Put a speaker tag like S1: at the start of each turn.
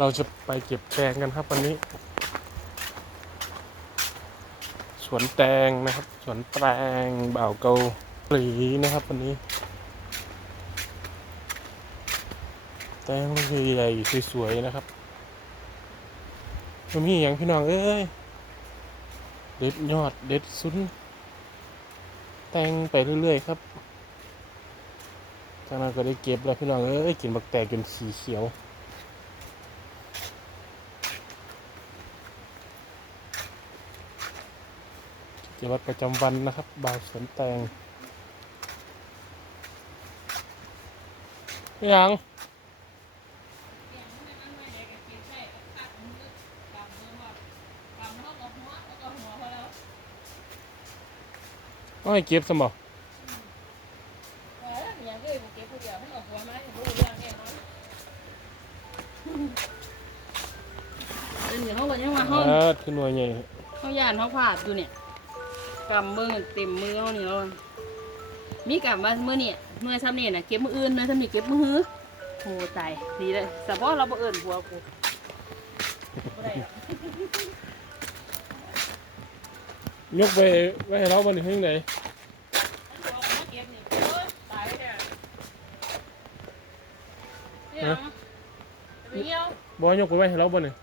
S1: เราจะไปเก็บแตงกันครับวันนี้ สวนแตงนะครับ สวนแตงบ่าวเกาหลีนะครับวันนี้ แตงลูกใหญ่สวยๆนะครับมันมีอย่างพี่น้องเอ้ยเด็ดยอดเด็ดซุนแตงไปเรื่อยๆครับจากนั้นก็ได้เก็บแล้วพี่น้องเอ้ยกินบักแตกจนสีเขียว เกี่ยวกับประจำวันนะครับบ่าวสวนแตงยังอ้อยเก็บสมบ่
S2: เป็นอย่างเขาบอกยังว่า
S1: เอ
S2: เขา
S1: อขึ้นหน่วยใหญ่
S2: เขาย่านเขาผาดอยู่เนี่ย กำมือเต็มมือเขานี่แล้วมีกำมามือเนี่ยเมื่อซ้ำเนี่ยนะเก็บมืออื่นเมื่อซ้ำนี่เก็บมือหือโอ้ตายดีเลยสะพอเราบ่เอิญผัวกูบ่ได้หรอก
S1: ยกไปไว้ให้เราบันทึกไหน
S2: ผัวกูมาเก็บนี่โอ้ยตายแล้วเนี่ยเนี่ยเอาไปเยี่ยว
S1: บอยยกไปไว้ให้เราบันทึก